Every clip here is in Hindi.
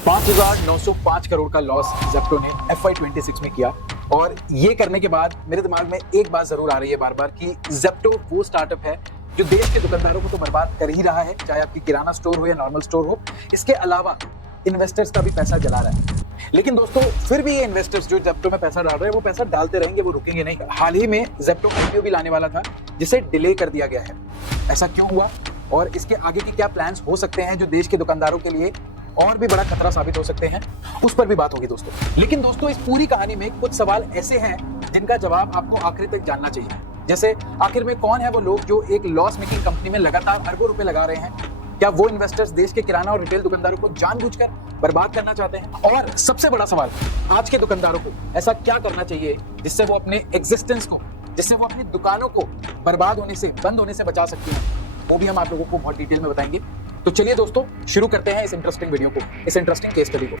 5,905 करोड़ का लॉस ज़ेप्टो ने FY26 में किया। और ये करने के बाद मेरे दिमाग में एक बात जरूर आ रही है बार बार कि ज़ेप्टो वो स्टार्टअप है जो देश के दुकानदारों को तो बर्बाद कर ही रहा है, चाहे आपकी किराना स्टोर हो या नॉर्मल स्टोर हो। इसके अलावा इन्वेस्टर्स का भी पैसा जला रहा है। लेकिन दोस्तों फिर भी ये इन्वेस्टर्स जो ज़ेप्टो में पैसा डाल रहे हैं वो पैसा डालते रहेंगे, वो रुकेंगे नहीं। हाल ही में ज़ेप्टो IPO भी लाने वाला था जिसे डिले कर दिया गया है। ऐसा क्यों हुआ और इसके आगे के क्या प्लान्स हो सकते हैं जो देश के दुकानदारों के लिए और भी बड़ा खतरा साबित हो सकते हैं, उस पर भी बात होगी दोस्तों। लेकिन दोस्तों इस पूरी कहानी में कुछ सवाल ऐसे हैं जिनका जवाब आपको आखिर तक जानना चाहिए। जैसे आखिर में कौन है वो लोग जो एक लॉस मेकिंग कंपनी में लगातार अरबों रुपए लगा रहे हैं? क्या वो इन्वेस्टर्स देश के किराना और रिटेल दुकानदारों को जानबूझकर बर्बाद करना चाहते हैं? और सबसे बड़ा सवाल, आज के दुकानदारों को ऐसा क्या करना चाहिए जिससे वो अपने एग्जिस्टेंस को, जिससे वो अपनी दुकानों को बर्बाद होने से, बंद होने से बचा सकते हैं? वो भी हम आप लोगों को बहुत डिटेल में बताएंगे। तो चलिए दोस्तों शुरू करते हैं इस इंटरेस्टिंग वीडियो को, इस इंटरेस्टिंग केस स्टडी को।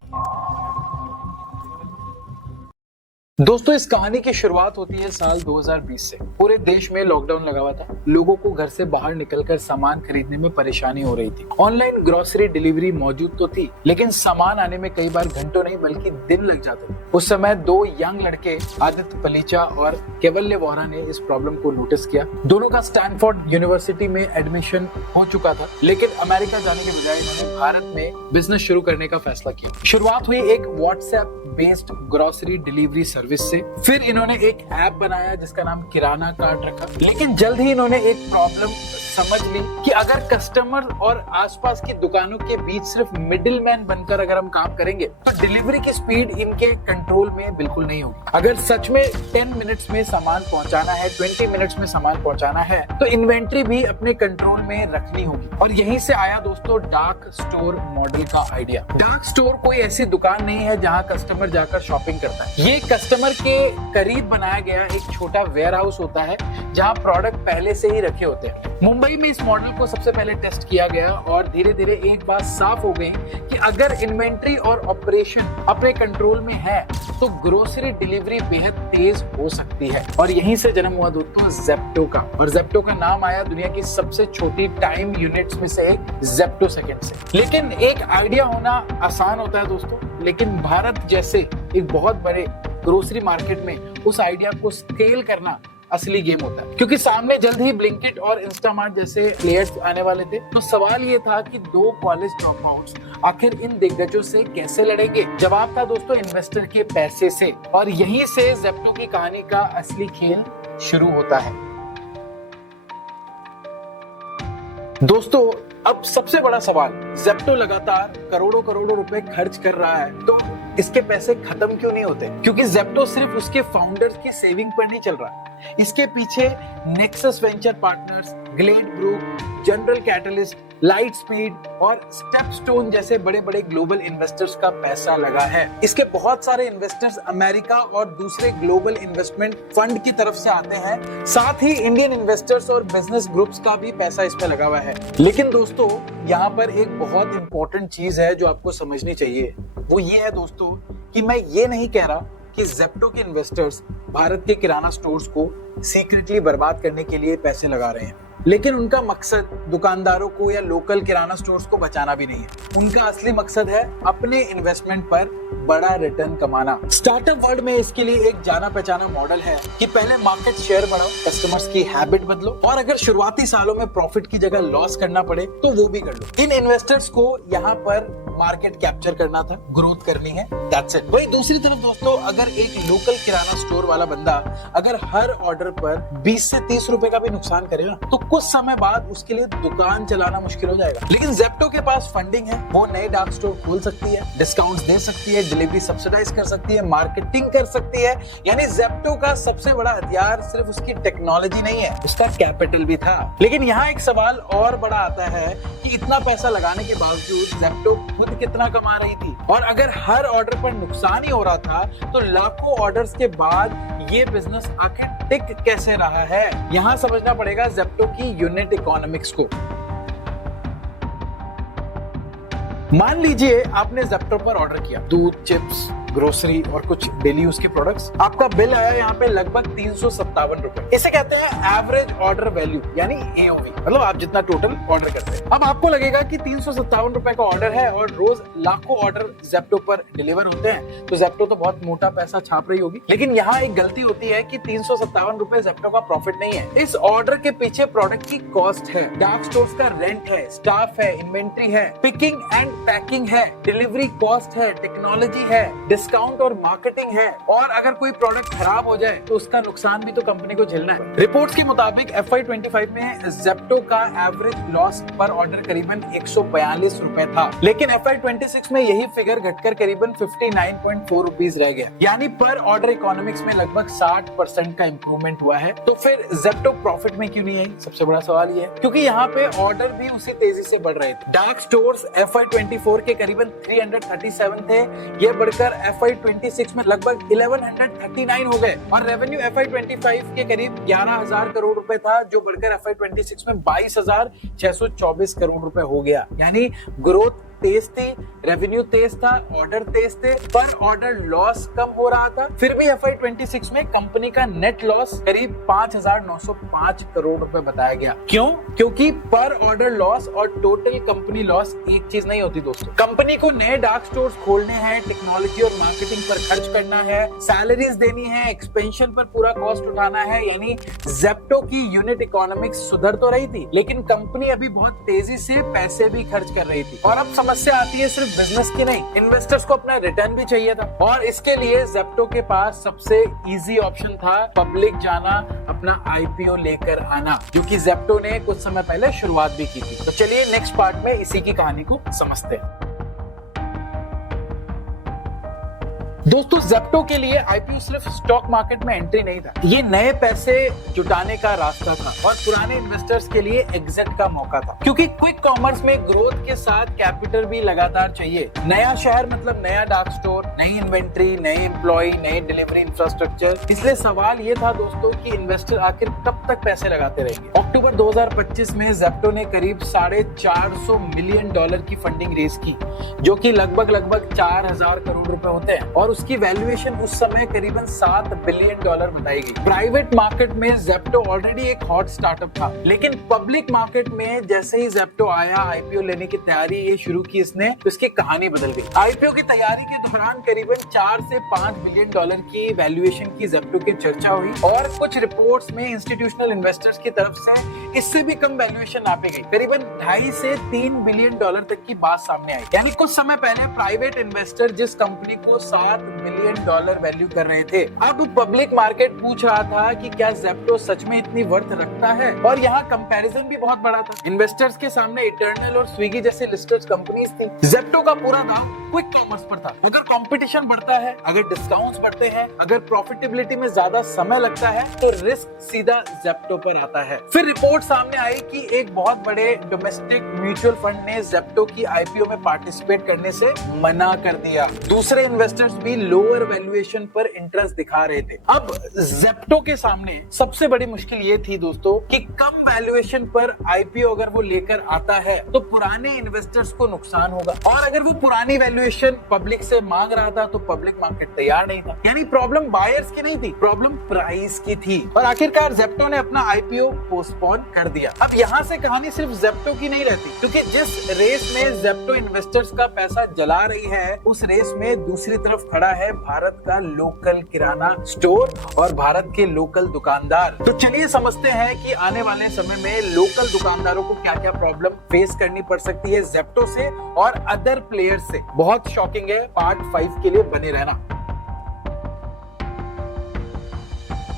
दोस्तों इस कहानी की शुरुआत होती है साल 2020 से। पूरे देश में लॉकडाउन लगा हुआ था, लोगों को घर से बाहर निकलकर सामान खरीदने में परेशानी हो रही थी। ऑनलाइन ग्रोसरी डिलीवरी मौजूद तो थी, लेकिन सामान आने में कई बार घंटों नहीं बल्कि दिन लग जाते थे। उस समय दो यंग लड़के आदित्य पलीचा और केवल्य वोहरा ने इस प्रॉब्लम को नोटिस किया। दोनों का स्टैनफोर्ड यूनिवर्सिटी में एडमिशन हो चुका था, लेकिन अमेरिका जाने के बजाय इन्होंने भारत में बिजनेस शुरू करने का फैसला किया। शुरुआत हुई एक WhatsApp based grocery delivery service से। फिर इन्होंने एक ऐप बनाया जिसका नाम किराना कार्ट रखा। लेकिन जल्द ही इन्होंने एक प्रॉब्लम समझ ली कि अगर कस्टमर और आसपास की दुकानों के बीच सिर्फ मिडिलमैन बनकर अगर हम काम करेंगे तो डिलीवरी की स्पीड इनके कंट्रोल में बिल्कुल नहीं होगी। अगर सच में 10 मिनट्स में सामान पहुंचाना है, 20 मिनट्स में सामान पहुंचाना है, तो इन्वेंट्री भी अपने कंट्रोल में रखनी होगी। और यहीं से आया दोस्तों डार्क स्टोर मॉडल का आइडिया। डार्क स्टोर कोई ऐसी दुकान नहीं है जहां कस्टमर जाकर शॉपिंग करता है। ये कस्टमर के करीब बनाया गया एक छोटा वेयर हाउस होता है जहां प्रोडक्ट पहले से ही रखे होते हैं। मुंबई में इस मॉडल को सबसे पहले टेस्ट किया गया और धीरे धीरे एक बात साफ हो गई कि अगर इन्वेंट्री और ऑपरेशन अपने कंट्रोल में है तो ग्रोसरी डिलीवरी बेहद तेज हो सकती है। और यहीं से जन्म हुआ दोस्तों ज़ेप्टो का। और ज़ेप्टो का नाम आया दुनिया की सबसे छोटी टाइम यूनिट्स में से एक ज़ेप्टो सेकंड से। लेकिन एक आइडिया होना आसान होता है दोस्तों, लेकिन भारत जैसे एक बहुत बड़े ग्रोसरी मार्केट में उस आइडिया को स्केल करना असली गेम होता है। क्योंकि सामने जल्द ही ब्लिंकिट और इंस्टामार्ट जैसे प्लेयर्स आने वाले थे। तो सवाल ये था कि दो कॉलेज ड्रॉपआउट्स आखिर इन दिग्गजों से कैसे लड़ेंगे? जवाब था दोस्तों इन्वेस्टर के पैसे से। और यहीं से ज़ेप्टो की कहानी का असली खेल शुरू होता है। दोस्तों अब सबसे बड़ा सवाल, ज़ेप्टो लगातार करोड़ों करोड़ों रुपए खर्च कर रहा है तो इसके पैसे खत्म क्यों नहीं होते? क्योंकि ज़ेप्टो सिर्फ उसके फाउंडर्स की सेविंग पर नहीं चल रहा। इसके पीछे Nexus Venture Partners, Glade Group, General Catalyst, Lightspeed और स्टेपस्टोन जैसे बड़े बड़े ग्लोबल इन्वेस्टर्स का पैसा लगा है। इसके बहुत सारे इन्वेस्टर्स अमेरिका और दूसरे ग्लोबल इन्वेस्टमेंट फंड की तरफ से आते हैं। साथ ही इंडियन इन्वेस्टर्स और बिजनेस ग्रुप्स का भी पैसा इसमें लगा हुआ है। लेकिन दोस्तों यहाँ पर एक बहुत इंपॉर्टेंट चीज है जो आपको समझनी चाहिए। वो ये है दोस्तों कि मैं ये नहीं कह रहा कि ज़ेप्टो के इन्वेस्टर्स भारत के किराना स्टोर्स को सीक्रेटली बर्बाद करने के लिए पैसे लगा रहे हैं। लेकिन उनका मकसद दुकानदारों को या लोकल किराना स्टोर्स को बचाना भी नहीं है। उनका असली मकसद है अपने इन्वेस्टमेंट पर बड़ा रिटर्न कमाना। स्टार्टअप वर्ल्ड में इसके लिए एक जाना पहचाना मॉडल है कि पहले मार्केट शेयर बढ़ाओ, कस्टमर्स की हैबिट बदलो और अगर शुरुआती सालों में प्रॉफिट की जगह लॉस करना पड़े तो वो भी कर लो। इन इन्वेस्टर्स को यहाँ पर मार्केट कैप्चर करना था, ग्रोथ करनी है, दैट्स इट। वही दूसरी तरफ दोस्तों अगर एक लोकल किराना स्टोर वाला बंदा अगर हर ऑर्डर पर 20 से 30 रुपए का भी नुकसान करेगा तो कुछ समय बाद उसके लिए दुकान चलाना मुश्किल हो जाएगा। लेकिन ज़ेप्टो के पास फंडिंग है, वो नए डार्क स्टोर खोल सकती है, डिस्काउंट्स दे सकती है, डिलीवरी सब्सिडाइज कर सकती है, मार्केटिंग कर सकती है। यानी ज़ेप्टो का सबसे बड़ा हथियार सिर्फ उसकी टेक्नोलॉजी नहीं है, उसका कैपिटल भी था। लेकिन यहाँ एक सवाल और बड़ा आता है कि इतना पैसा लगाने के बावजूद ज़ेप्टो खुद कितना कमा रही थी? और अगर हर ऑर्डर पर नुकसान ही हो रहा था तो लाखों ऑर्डर्स के बाद ये बिजनेस आखिर टिक कैसे रहा है? यहाँ समझना पड़ेगा ज़ेप्टो की यूनिट इकोनॉमिक्स को। मान लीजिए आपने ज़ेप्टो पर ऑर्डर किया, दूध, चिप्स, ग्रोसरी और कुछ डेली यूज के प्रोडक्ट्स। आपका बिल आया यहाँ पे लगभग 357 रुपए। इसे कहते हैं एवरेज ऑर्डर वैल्यू यानी AOV, मतलब आप जितना टोटल ऑर्डर करते हैं। अब आपको लगेगा कि 357 रुपए का ऑर्डर है और रोज लाखों ऑर्डर जेप्टो पर डिलीवर होते हैं, तो जेप्टो तो बहुत मोटा पैसा छाप रही होगी। लेकिन यहाँ एक गलती होती है कि 357 रुपए जेप्टो का प्रॉफिट नहीं है। इस ऑर्डर के पीछे प्रोडक्ट की कॉस्ट है, डार्क स्टोर्स का रेंट है, स्टाफ है, इन्वेंट्री है, पिकिंग एंड पैकिंग है, डिलीवरी कॉस्ट है, टेक्नोलॉजी है, डिस्काउंट और मार्केटिंग है, और अगर कोई प्रोडक्ट खराब हो जाए तो उसका नुकसान भी तो कंपनी को झेलना है। रिपोर्ट्स के मुताबिक FY25 में जेप्टो का एवरेज लॉस पर ऑर्डर करीबन 142 रुपए था, लेकिन FY26 में यही फिगर घटकर करीबन 59.4 रुपीज रह गया, यानी पर ऑर्डर इकोनॉमिक्स में लगभग 60% का इंप्रूवमेंट हुआ है। तो फिर जेप्टो प्रॉफिट में क्यों नहीं आई? सबसे बड़ा सवाल ये है, क्योंकि यहाँ पे ऑर्डर भी उसी तेजी से बढ़ रहे थे। डार्क स्टोर्स FY24 के करीबन 337 थे, ये बढ़कर FY26 में लगभग 1139 हो गए, और रेवेन्यू FY25 के करीब 11,000 करोड़ रुपए था, जो बढ़कर FY26 में 22,624 करोड़ रुपए हो गया। यानी ग्रोथ तेज थी, रेवेन्यू तेज था, ऑर्डर तेज थे, पर ऑर्डर लॉस कम हो रहा था। फिर भी FY26 में कंपनी का नेट लॉस करीब 5,905 करोड़ रुपए बताया गया। क्यों? क्योंकि पर ऑर्डर लॉस और टोटल कंपनी लॉस एक चीज नहीं होती दोस्तों। कंपनी को नए डार्क स्टोर्स खोलने हैं, टेक्नोलॉजी और मार्केटिंग पर खर्च करना है, सैलरीज देनी है, एक्सपेंशन पर पूरा कॉस्ट उठाना है। यानी जेप्टो की यूनिट इकोनॉमिक्स सुधर तो रही थी, लेकिन कंपनी अभी बहुत तेजी से पैसे भी खर्च कर रही थी। और अब समस्या आती है सिर्फ बिजनेस की नहीं, इन्वेस्टर्स को अपना रिटर्न भी चाहिए था, और इसके लिए जेप्टो के पास सबसे इजी ऑप्शन था पब्लिक जाना, अपना IPO लेकर आना, जो कि जेप्टो ने कुछ समय पहले शुरुआत भी की थी। तो चलिए नेक्स्ट पार्ट में इसी की कहानी को समझते हैं। दोस्तों, जेप्टो के लिए IPO सिर्फ स्टॉक मार्केट में एंट्री नहीं था, ये नए पैसे जुटाने का रास्ता था और पुराने इन्वेस्टर्स के लिए एग्जिट का मौका था, क्योंकि क्विक कॉमर्स में ग्रोथ के साथ कैपिटल भी लगातार चाहिए। नया शहर मतलब नया डार्क स्टोर, नई इन्वेंट्री, नए एम्प्लॉय, नए डिलीवरी इंफ्रास्ट्रक्चर। इसलिए सवाल ये था दोस्तों कि इन्वेस्टर आखिर कब तक पैसे लगाते रहेंगे। अक्टूबर 2025 में जेप्टो ने करीब $450 मिलियन की फंडिंग रेज की, जो कि लगभग 4,000 करोड़ रुपए होते हैं, और उसकी वैल्यूएशन उस समय करीबन $7 बिलियन बताई गई। प्राइवेट मार्केट में जेप्टो ऑलरेडी एक हॉट स्टार्टअप था, लेकिन पब्लिक मार्केट में जैसे ही जेप्टो आया, IPO लेने की तैयारी ये शुरू की इसने, तो इसकी कहानी बदल गई। IPO की तैयारी के दौरान करीबन 4 से 5 बिलियन की वैल्यूएशन की जेप्टो की चर्चा हुई, और कुछ रिपोर्ट्स में इंस्टीट्यूशनल इन्वेस्टर्स की तरफ से इससे भी कम वैल्यूएशन नापी गई, करीबन 2.5 से 3 बिलियन डॉलर तक की बात सामने आई। यानी कुछ समय पहले प्राइवेट इन्वेस्टर जिस कंपनी को $7 बिलियन वैल्यू कर रहे थे, अब पब्लिक मार्केट पूछ रहा था कि क्या जेप्टो सच में इतनी वर्थ रखता है। और यहाँ कंपैरिजन भी बहुत बड़ा था। इन्वेस्टर्स के सामने इटर्नल और स्विगी जैसे लिस्टेड कंपनीज थी। जेप्टो का पूरा दाव क्विक कॉमर्स पर था। अगर कंपटीशन बढ़ता है, अगर डिस्काउंट्स बढ़ते हैं, अगर प्रॉफिटेबिलिटी में ज्यादा समय लगता है, तो रिस्क सीधा जेप्टो पर आता है। फिर रिपोर्ट सामने आई कि एक बहुत बड़े डोमेस्टिक म्यूचुअल फंड ने जेप्टो की IPO में पार्टिसिपेट करने से मना कर दिया। दूसरे इन्वेस्टर्स भी लोअर वैल्यूएशन पर इंटरेस्ट दिखा रहे थे। अब जेप्टो के सामने सबसे बड़ी मुश्किल ये थी दोस्तों कि कम वैल्यूएशन पर IPO अगर वो लेकर आता है तो पुराने इन्वेस्टर्स को नुकसान होगा, और अगर वो पुरानी वैल्यूएशन पब्लिक से मांग रहा था तो पब्लिक मार्केट तैयार नहीं था। यानी प्रॉब्लम बायर्स की नहीं थी, प्रॉब्लम प्राइस की थी, और आखिरकार जेप्टो ने अपना IPO पोस्टपोन कर दिया। अब यहाँ से कहानी सिर्फ जेप्टो की नहीं रहती, क्योंकि जिस रेस में जेप्टो इन्वेस्टर्स का पैसा जला रही है, उस रेस में दूसरी तरफ खड़ा है भारत का लोकल किराना स्टोर और भारत के लोकल दुकानदार। तो चलिए समझते हैं कि आने वाले समय में लोकल दुकानदारों को क्या क्या प्रॉब्लम फेस करनी पड़ सकती है जेप्टो से और अदर प्लेयर्स से। बहुत शॉकिंग है, पार्ट 5 के लिए बने रहना।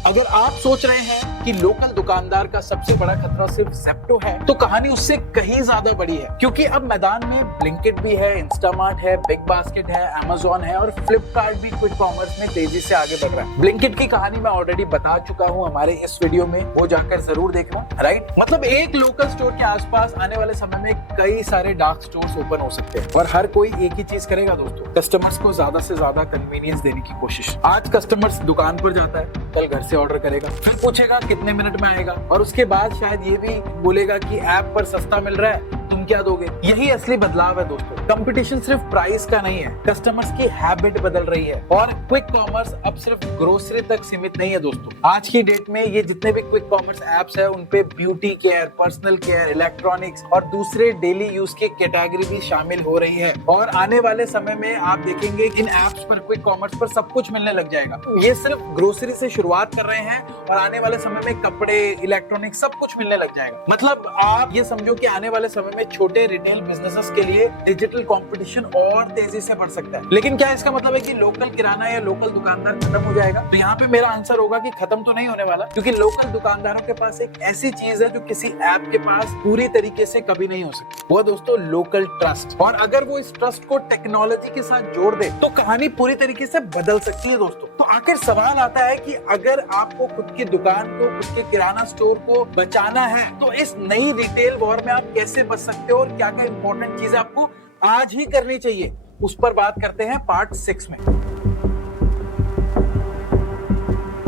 अगर आप सोच रहे हैं कि लोकल दुकानदार का सबसे बड़ा खतरा सिर्फ जेप्टो है, तो कहानी उससे कहीं ज्यादा बड़ी है, क्योंकि अब मैदान में ब्लिंकिट भी है, इंस्टामार्ट है, बिग बास्केट है, अमेज़न है, और फ्लिपकार्ट भी क्विक कॉमर्स में तेजी से आगे बढ़ रहा है। ब्लिंकिट की कहानी मैं ऑलरेडी बता चुका हूं हमारे इस वीडियो में, वो जाकर जरूर देखना। राइट, मतलब एक लोकल स्टोर के आसपास आने वाले समय में कई सारे डार्क स्टोर्स ओपन हो सकते हैं, और हर कोई एक ही चीज करेगा दोस्तों, कस्टमर्स को ज्यादा से ज्यादा कन्वीनियंस देने की कोशिश। आज कस्टमर्स दुकान पर जाता है, कल घर से ऑर्डर करेगा, फिर पूछेगा कितने मिनट में आएगा, और उसके बाद शायद ये भी बोलेगा कि ऐप पर सस्ता मिल रहा है तो तुम क्या दोगे? यही असली बदलाव है दोस्तों। कंपटीशन सिर्फ प्राइस का नहीं है, कस्टमर्स की हैबिट बदल रही है और क्विक कॉमर्स अब सिर्फ ग्रोसरी तक सीमित नहीं है दोस्तों। आज की डेट में ये जितने भी क्विक कॉमर्स एप्स है उनपे beauty care, personal care, electronics और दूसरे डेली यूज की कैटेगरी भी शामिल हो रही है। और आने वाले समय में आप देखेंगे इन एप्स पर, क्विक कॉमर्स पर सब कुछ मिलने लग जाएगा। ये सिर्फ ग्रोसरी से शुरुआत कर रहे हैं और आने वाले समय में कपड़े, इलेक्ट्रॉनिक सब कुछ मिलने लग जाएगा। मतलब आप ये समझो कि आने वाले समय में छोटे रिटेल बिजनेसेस के लिए डिजिटल कंपटीशन और तेजी से बढ़ सकता है। लेकिन क्या इसका मतलब है कि लोकल किराना या लोकल दुकानदार खत्म हो जाएगा? तो यहाँ पे मेरा आंसर होगा कि खत्म तो नहीं होने वाला, क्योंकि लोकल दुकानदारों के पास एक ऐसी चीज है जो किसी ऐप के पास पूरी तरीके से कभी नहीं हो सकती, वो दोस्तों लोकल ट्रस्ट। और अगर वो इस ट्रस्ट को टेक्नोलॉजी के साथ जोड़ दे तो कहानी पूरी तरीके से बदल सकती है दोस्तों। तो आखिर सवाल आता है कि अगर आपको खुद की दुकान को, खुद के किराना स्टोर को बचाना है तो इस नई रिटेल वॉर में आप कैसे बच सकते हो और क्या क्या इंपॉर्टेंट चीजें आपको आज ही करनी चाहिए, उस पर बात करते हैं पार्ट 6 में।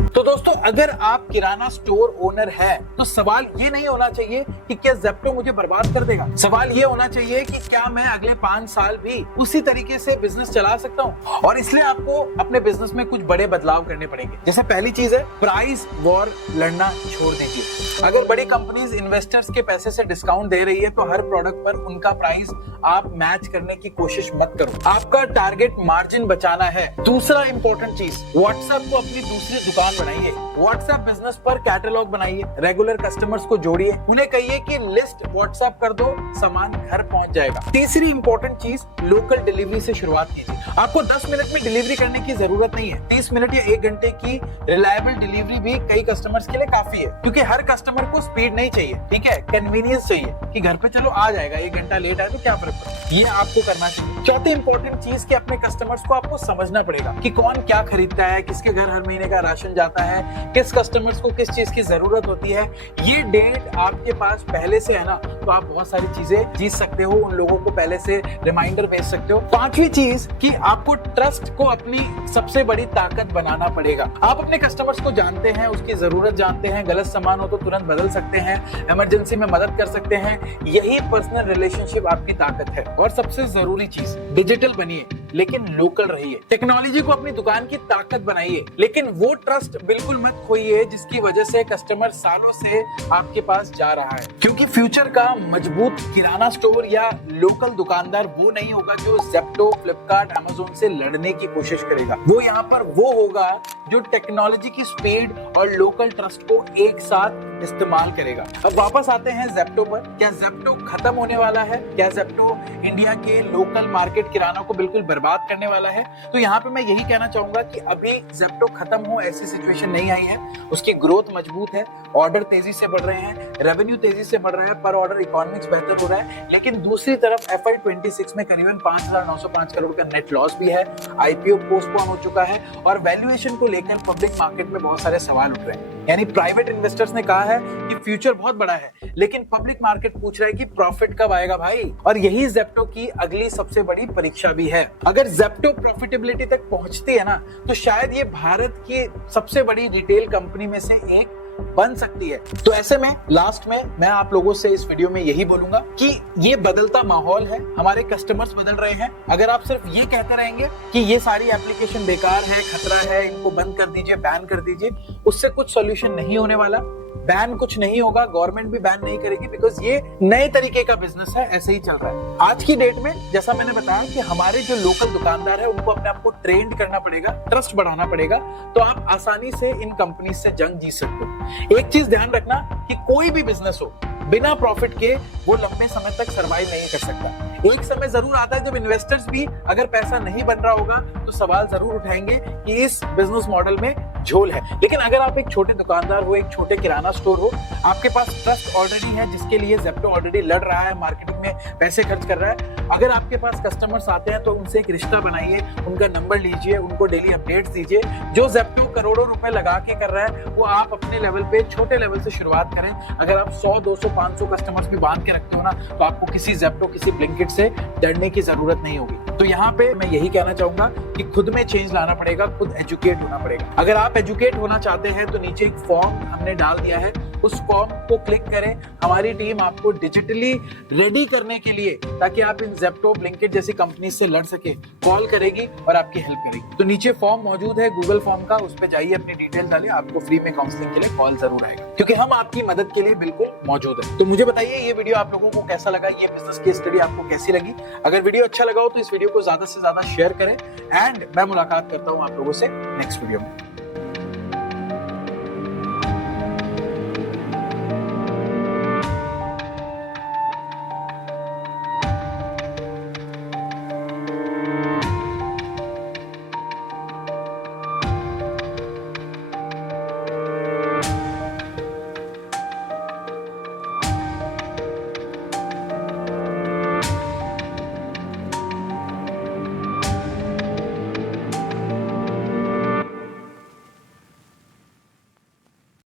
तो दोस्तों, अगर आप किराना स्टोर ओनर है तो सवाल ये नहीं होना चाहिए कि क्या ज़ेप्टो मुझे बर्बाद कर देगा। सवाल ये होना चाहिए कि क्या मैं अगले 5 साल भी उसी तरीके से बिजनेस चला सकता हूँ। और इसलिए आपको अपने बिजनेस में कुछ बड़े बदलाव करने पड़ेंगे। जैसे पहली चीज है, प्राइस वॉर लड़ना छोड़ दीजिए। अगर बड़ी कंपनीज इन्वेस्टर्स के पैसे से डिस्काउंट दे रही है तो हर प्रोडक्ट पर उनका प्राइस आप मैच करने की कोशिश मत करो। आपका टारगेट मार्जिन बचाना है। दूसरा इंपॉर्टेंट चीज, व्हाट्सएप को अपनी दूसरी दुकान बनाइए। व्हाट्सएप बिजनेस पर कैटलॉग बनाइए, रेगुलर कस्टमर्स को जोड़िए, उन्हें कहिए कि लिस्ट व्हाट्सएप कर दो, सामान घर पहुंच जाएगा। तीसरी इंपॉर्टेंट चीज, लोकल डिलीवरी से शुरुआत कीजिए। आपको 10 मिनट में डिलीवरी करने की जरूरत नहीं है, 30 मिनट या 1 घंटे की रिलायबल डिलीवरी भी कई कस्टमर्स के लिए काफी है, क्योंकि हर कस्टमर को स्पीड नहीं चाहिए, ठीक है, कन्वीनियंस चाहिए कि घर पे चलो आ जाएगा, 1 घंटा लेट आए तो क्या फर्क पड़ता है, ये आपको करना चाहिए। चौथी इंपॉर्टेंट चीज कि अपने कस्टमर्स को आपको समझना पड़ेगा कि कौन क्या खरीदता है, किसके घर हर महीने का राशन जाता है, किस कस्टमर्स को किस चीज की जरूरत होती है। ये डेट आपके पास पहले से है ना, तो आप बहुत सारी चीजें जीत सकते हो, उन लोगों को पहले से रिमाइंडर भेज सकते हो। पांचवी चीज कि आपको ट्रस्ट को अपनी सबसे बड़ी ताकत बनाना पड़ेगा। आप अपने कस्टमर्स को जानते हैं, उसकी जरूरत जानते हैं, गलत सामान हो तो तुरंत बदल सकते हैं, इमरजेंसी में मदद कर सकते हैं। यही पर्सनल रिलेशनशिप आपकी ताकत है। और सबसे जरूरी चीज, डिजिटल बनिए लेकिन लोकल रहिए। टेक्नोलॉजी को अपनी दुकान की ताकत बनाइए, लेकिन वो ट्रस्ट बिल्कुल मत खोइए जिसकी वजह से कस्टमर सालों से आपके पास जा रहा है। क्योंकि फ्यूचर का मजबूत किराना स्टोर या लोकल दुकानदार वो नहीं होगा जो ज़ेप्टो, फ्लिपकार्ट, अमेज़न से लड़ने की कोशिश करेगा। वो यहाँ पर वो होगा जो टेक्नोलॉजी की स्पीड और लोकल ट्रस्ट को एक साथ इस्तेमाल करेगा। अब वापस आते हैं ज़ेप्टो पर। क्या ज़ेप्टो खत्म होने वाला है? क्या ज़ेप्टो इंडिया के लोकल मार्केट किराना को बिल्कुल बर्बाद करने वाला है? तो यहाँ पे मैं यही कहना चाहूंगा कि अभी ज़ेप्टो खत्म हो ऐसी सिचुएशन नहीं आई है। उसकी ग्रोथ मजबूत है, ऑर्डर तेजी से बढ़ रहे हैं, रेवेन्यू तेजी से बढ़ रहा है, पर ऑर्डर इकोनॉमिक्स बेहतर हो रहा है। लेकिन दूसरी तरफ FY 26 में करीबन 5,905 करोड़ का नेट लॉस भी है, IPO पोस्टपोन हो चुका है और वैल्यूएशन को लेकर पब्लिक मार्केट में बहुत सारे सवाल उठ रहे हैं। यानी प्राइवेट इन्वेस्टर्स ने कहा है कि फ्यूचर बहुत बड़ा है, लेकिन पब्लिक मार्केट पूछ रहा है कि प्रॉफिट कब आएगा भाई। और यही ज़ेप्टो की अगली सबसे बड़ी परीक्षा भी है। अगर ज़ेप्टो प्रॉफिटेबिलिटी तक पहुंचती है ना, तो शायद ये भारत की सबसे बड़ी रिटेल कंपनी में से एक बन सकती है। तो ऐसे में लास्ट में मैं आप लोगों से इस वीडियो में यही बोलूंगा कि ये बदलता माहौल है, हमारे कस्टमर्स बदल रहे हैं। अगर आप सिर्फ ये कहते रहेंगे कि ये सारी एप्लीकेशन बेकार है, खतरा है, इनको बंद कर दीजिए, बैन कर दीजिए, उससे कुछ सॉल्यूशन नहीं होने वाला। बैन कुछ नहीं होगा, गवर्नमेंट भी बैन नहीं करेगी, बिकॉज ये नए तरीके का बिजनेस है, ऐसे ही चल रहा है। आज की डेट में जैसा मैंने बताया कि हमारे जो लोकल दुकानदार है उनको अपने आप को ट्रेंड करना पड़ेगा, ट्रस्ट बढ़ाना पड़ेगा, तो आप आसानी से इन कंपनी से जंग जीत सकते हो। एक चीज ध्यान रखना कि कोई भी बिजनेस हो, बिना प्रॉफिट के वो लंबे समय तक सरवाइव नहीं कर सकता। एक समय जरूर आता है जब इन्वेस्टर्स भी अगर पैसा नहीं बन रहा होगा तो सवाल जरूर उठाएंगे कि इस बिजनेस मॉडल में झोल है। लेकिन अगर आप एक छोटे दुकानदार हो, एक छोटे किराना स्टोर हो, आपके पास ट्रस्ट ऑलरेडी है जिसके लिए ज़ेप्टो ऑलरेडी लड़ रहा है, मार्केटिंग में पैसे खर्च कर रहा है, अगर आपके पास कस्टमर्स आते हैं तो उनसे एक रिश्ता बनाइए, उनका नंबर लीजिए, उनको डेली अपडेट्स दीजिए। जो ज़ेप्टो करोड़ों रुपए लगा के कर रहा है वो आप अपने लेवल पे, छोटे लेवल से शुरुआत करें। अगर आप 100, 200, 500 कस्टमर्स भी बांध के रखते हो ना, तो आपको किसी ज़ेप्टो, किसी ब्लिंकिट से डरने की जरूरत नहीं होगी। तो यहाँ पे मैं यही कहना चाहूंगा कि खुद में चेंज लाना पड़ेगा, खुद एजुकेट होना पड़ेगा। अगर आप एजुकेट होना चाहते हैं तो नीचे एक फॉर्म हमने डाल दिया है, उस फॉर्म को क्लिक करें। हमारी टीम आपको डिजिटली रेडी करने के लिए, ताकि आप इन ज़ेप्टो, ब्लिंकिट जैसी कंपनी से लड़ सके, कॉल करेगी और आपकी हेल्प करेगी। तो नीचे फॉर्म मौजूद है गूगल फॉर्म का, उस पर जाइए, अपनी डिटेल डालिए, आपको फ्री में काउंसलिंग के लिए कॉल जरूर आएगा, क्योंकि हम आपकी मदद के लिए बिल्कुल मौजूद है। तो मुझे बताइए ये वीडियो आप लोगों को कैसा लगा, ये बिजनेस केस स्टडी आपको कैसी लगी। अगर वीडियो अच्छा लगा हो तो इस वीडियो को ज्यादा से ज्यादा शेयर करें, एंड मैं मुलाकात करता हूं आप लोगों से नेक्स्ट वीडियो में।